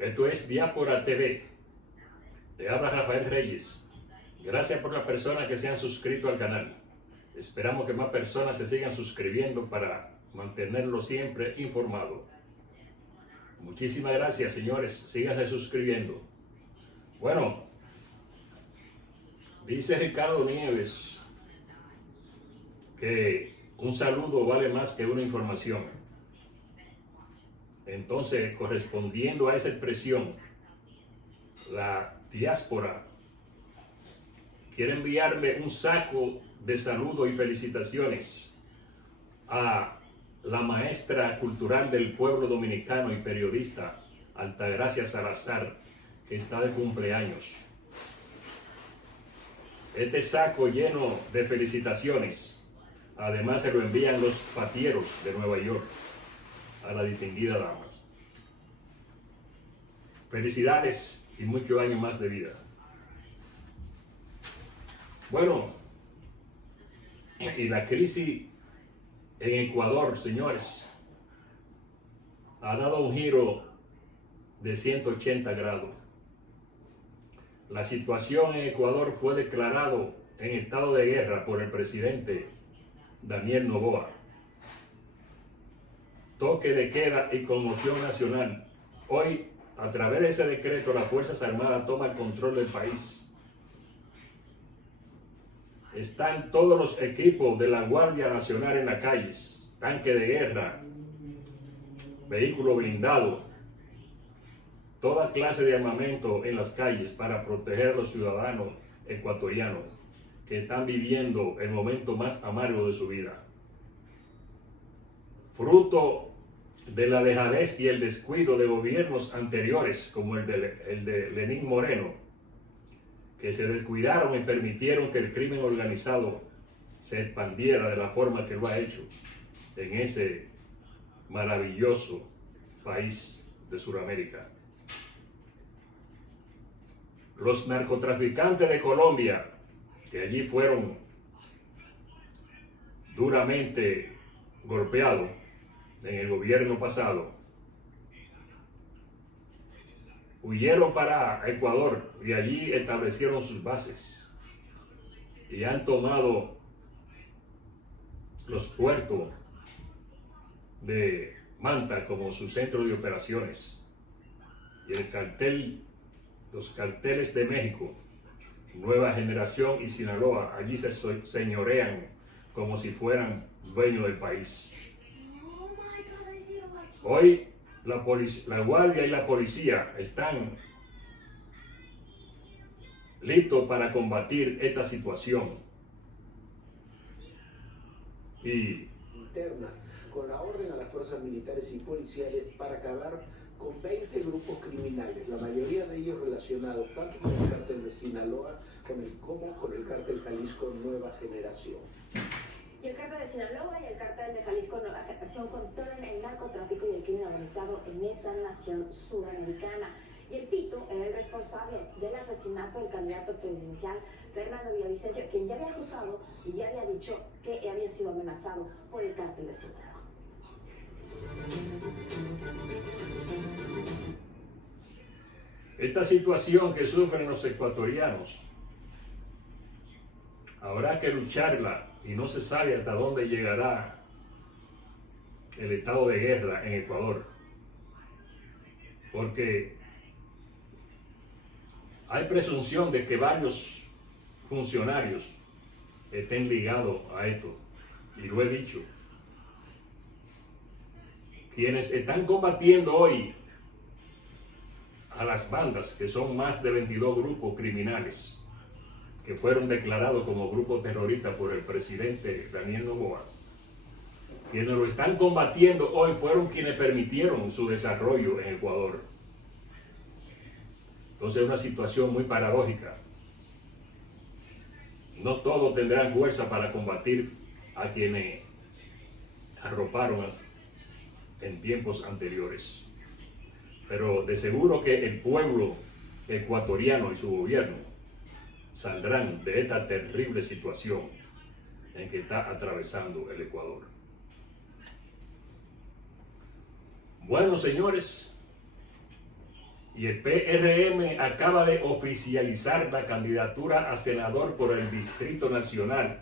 Esto es Diáspora TV. Te habla Rafael Reyes. Gracias por las personas que se han suscrito al canal. Esperamos que más personas se sigan suscribiendo para mantenerlo siempre informado. Muchísimas gracias, señores. Síganse suscribiendo. Bueno, dice Ricardo Nieves que un saludo vale más que una información. Entonces, correspondiendo a esa expresión, la diáspora quiere enviarle un saco de saludos y felicitaciones a la maestra cultural del pueblo dominicano y periodista Altagracia Salazar, que está de cumpleaños. Este saco lleno de felicitaciones, además se lo envían los patieros de Nueva York a la distinguida dama. Felicidades y muchos años más de vida. Bueno, y la crisis en Ecuador, señores, ha dado un giro de 180 grados. La situación en Ecuador fue declarado en estado de guerra por el presidente Daniel Noboa. Toque de queda y conmoción nacional. Hoy, a través de ese decreto, las Fuerzas Armadas toman el control del país. Están todos los equipos de la Guardia Nacional en las calles, tanque de guerra, vehículo blindado, toda clase de armamento en las calles para proteger a los ciudadanos ecuatorianos que están viviendo el momento más amargo de su vida. Fruto de la dejadez y el descuido de gobiernos anteriores, como el de Lenín Moreno, que se descuidaron y permitieron que el crimen organizado se expandiera de la forma que lo ha hecho en ese maravilloso país de Sudamérica. Los narcotraficantes de Colombia, que allí fueron duramente golpeados en el gobierno pasado, huyeron para Ecuador y allí establecieron sus bases y han tomado los puertos de Manta como su centro de operaciones. Y los carteles de México, Nueva Generación y Sinaloa, allí se señorean como si fueran dueños del país. Hoy la Guardia y la policía están listos para combatir esta situación. Y interna, con la orden a las fuerzas militares y policiales para acabar con 20 grupos criminales, la mayoría de ellos relacionados tanto con el cártel de Sinaloa como con el cártel Jalisco Nueva Generación. Y el cártel de Sinaloa y el cártel de Jalisco Nueva Generación controlan el narcotráfico y el crimen organizado en esa nación sudamericana. Y el Fito era el responsable del asesinato del candidato presidencial Fernando Villavicencio, quien ya había acusado y ya había dicho que había sido amenazado por el cártel de Sinaloa. esta situación que sufren los ecuatorianos habrá que lucharla y no se sabe hasta dónde llegará el estado de guerra en Ecuador, porque hay presunción de que varios funcionarios estén ligados a esto, y lo he dicho. Quienes están combatiendo hoy a las bandas, que son más de 22 grupos criminales que fueron declarados como grupos terroristas por el presidente Daniel Noboa, quienes lo están combatiendo hoy fueron quienes permitieron su desarrollo en Ecuador. Entonces es una situación muy paradójica. No todos tendrán fuerza para combatir a quienes arroparon en tiempos anteriores. Pero de seguro que el pueblo ecuatoriano y su gobierno saldrán de esta terrible situación en que está atravesando el Ecuador. Bueno, señores, Y el PRM acaba de oficializar la candidatura a senador por el Distrito Nacional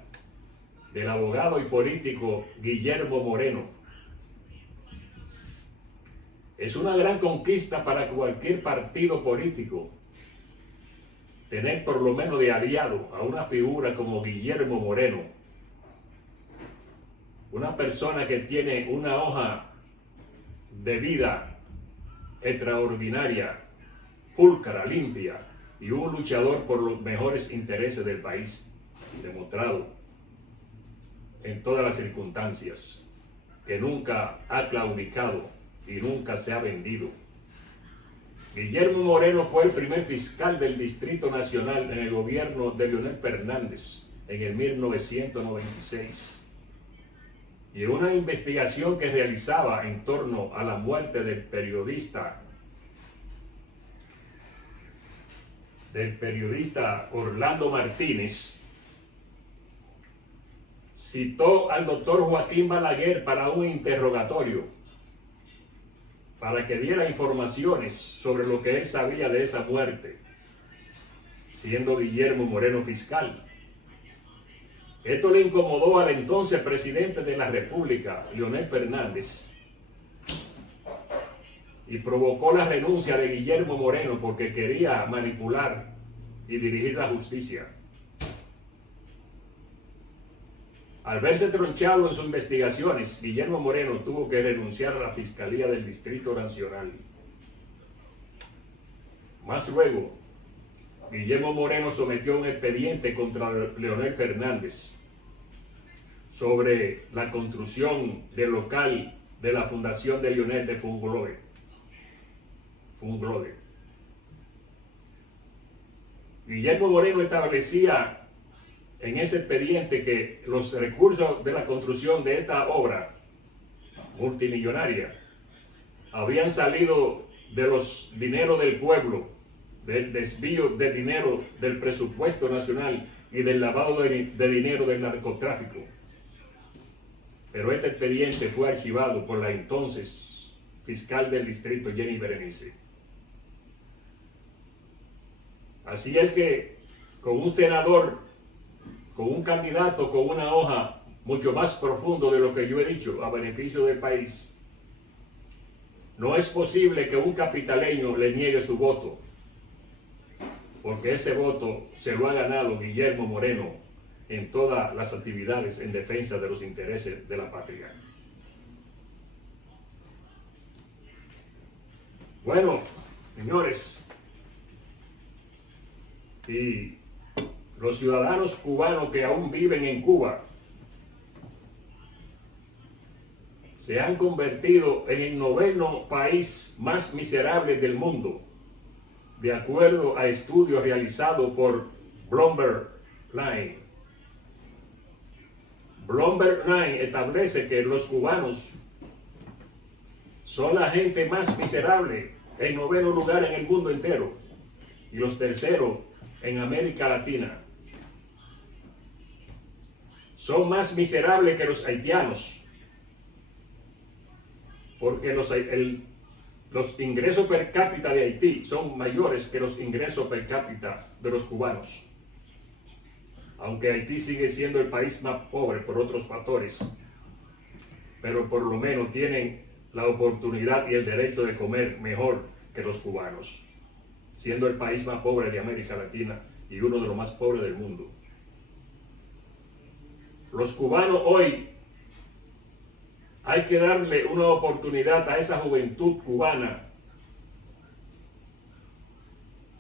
del abogado y político Guillermo Moreno. Es una gran conquista para cualquier partido político tener por lo menos de aliado a una figura como Guillermo Moreno, una persona que tiene una hoja de vida extraordinaria, pulcra, limpia, y un luchador por los mejores intereses del país, demostrado en todas las circunstancias, que nunca ha claudicado y nunca se ha vendido. Guillermo Moreno fue el primer fiscal del Distrito Nacional en el gobierno de Leonel Fernández en el 1996. Y en una investigación que realizaba en torno a la muerte del periodista Orlando Martínez, citó al doctor Joaquín Balaguer para un interrogatorio, para que diera informaciones sobre lo que él sabía de esa muerte, siendo Guillermo Moreno fiscal. Esto le incomodó al entonces presidente de la República, Leonel Fernández, y provocó la renuncia de Guillermo Moreno porque quería manipular y dirigir la justicia. Al verse tronchado en sus investigaciones, Guillermo Moreno tuvo que renunciar a la Fiscalía del Distrito Nacional. Más luego, Guillermo Moreno sometió un expediente contra Leonel Fernández sobre la construcción del local de la Fundación de Leonel de Funglode. Guillermo Moreno establecía en ese expediente que los recursos de la construcción de esta obra multimillonaria habían salido de los dineros del pueblo, del desvío de dinero del presupuesto nacional y del lavado de dinero del narcotráfico. Pero este expediente fue archivado por la entonces fiscal del distrito, Jenny Berenice. Así es que con un senador, con un candidato con una hoja mucho más profundo de lo que yo he dicho a beneficio del país, no es posible que un capitaleño le niegue su voto, porque ese voto se lo ha ganado Guillermo Moreno en todas las actividades en defensa de los intereses de la patria. Bueno, señores, y los ciudadanos cubanos que aún viven en Cuba se han convertido en el 9º país más miserable del mundo, de acuerdo a estudios realizados por Bloomberg Line. Bloomberg Line establece que los cubanos son la gente más miserable, el 9º lugar en el mundo entero, y los terceros en América Latina. Son más miserables que los haitianos, porque los ingresos per cápita de Haití son mayores que los ingresos per cápita de los cubanos. Aunque Haití sigue siendo el país más pobre por otros factores, pero por lo menos tienen la oportunidad y el derecho de comer mejor que los cubanos, siendo el país más pobre de América Latina y uno de los más pobres del mundo. Los cubanos hoy hay que darle una oportunidad a esa juventud cubana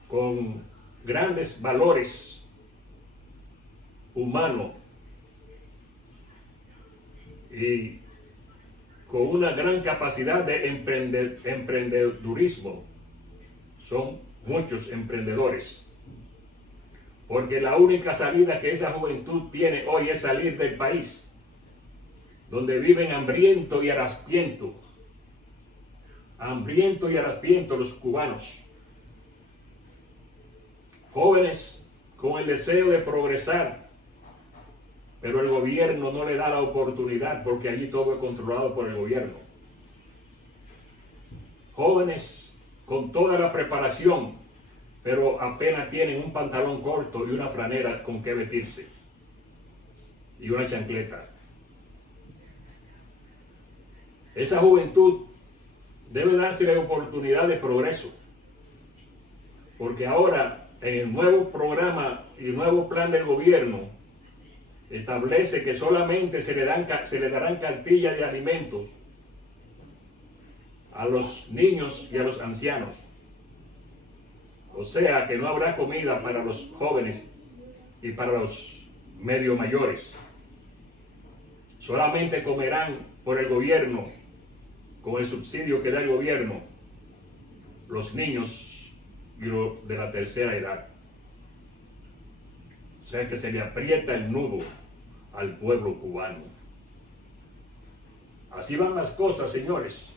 con grandes valores humanos y con una gran capacidad de emprendedurismo. Son muchos emprendedores, porque la única salida que esa juventud tiene hoy es salir del país, donde viven hambriento y harapiento los cubanos, jóvenes con el deseo de progresar, pero el gobierno no le da la oportunidad porque allí todo es controlado por el gobierno. Jóvenes con toda la preparación, pero apenas tienen un pantalón corto y una franela con que vestirse y una chancleta. Esa juventud debe darse la oportunidad de progreso, porque ahora en el nuevo programa y nuevo plan del gobierno establece que solamente se le darán cartillas de alimentos a los niños y a los ancianos. O sea que no habrá comida para los jóvenes y para los medio mayores. Solamente comerán por el gobierno, con el subsidio que da el gobierno, los niños y los de la tercera edad. O sea que se le aprieta el nudo al pueblo cubano. Así van las cosas, señores.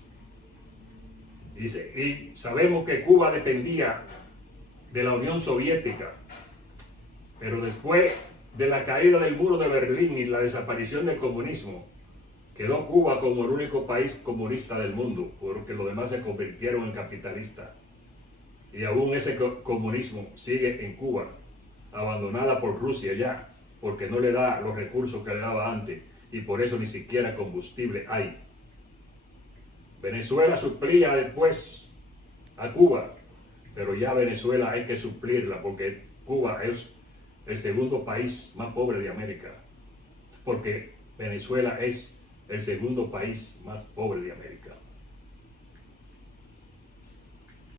Y sabemos que Cuba dependía de la Unión Soviética, pero después de la caída del muro de Berlín y la desaparición del comunismo, quedó Cuba como el único país comunista del mundo, porque los demás se convirtieron en capitalistas. Y aún ese comunismo sigue en Cuba, abandonada por Rusia ya, porque no le da los recursos que le daba antes, y por eso ni siquiera combustible hay. Venezuela suplía después a Cuba, pero ya Venezuela hay que suplirla, porque Cuba es el segundo país más pobre de América, porque Venezuela es el segundo país más pobre de América.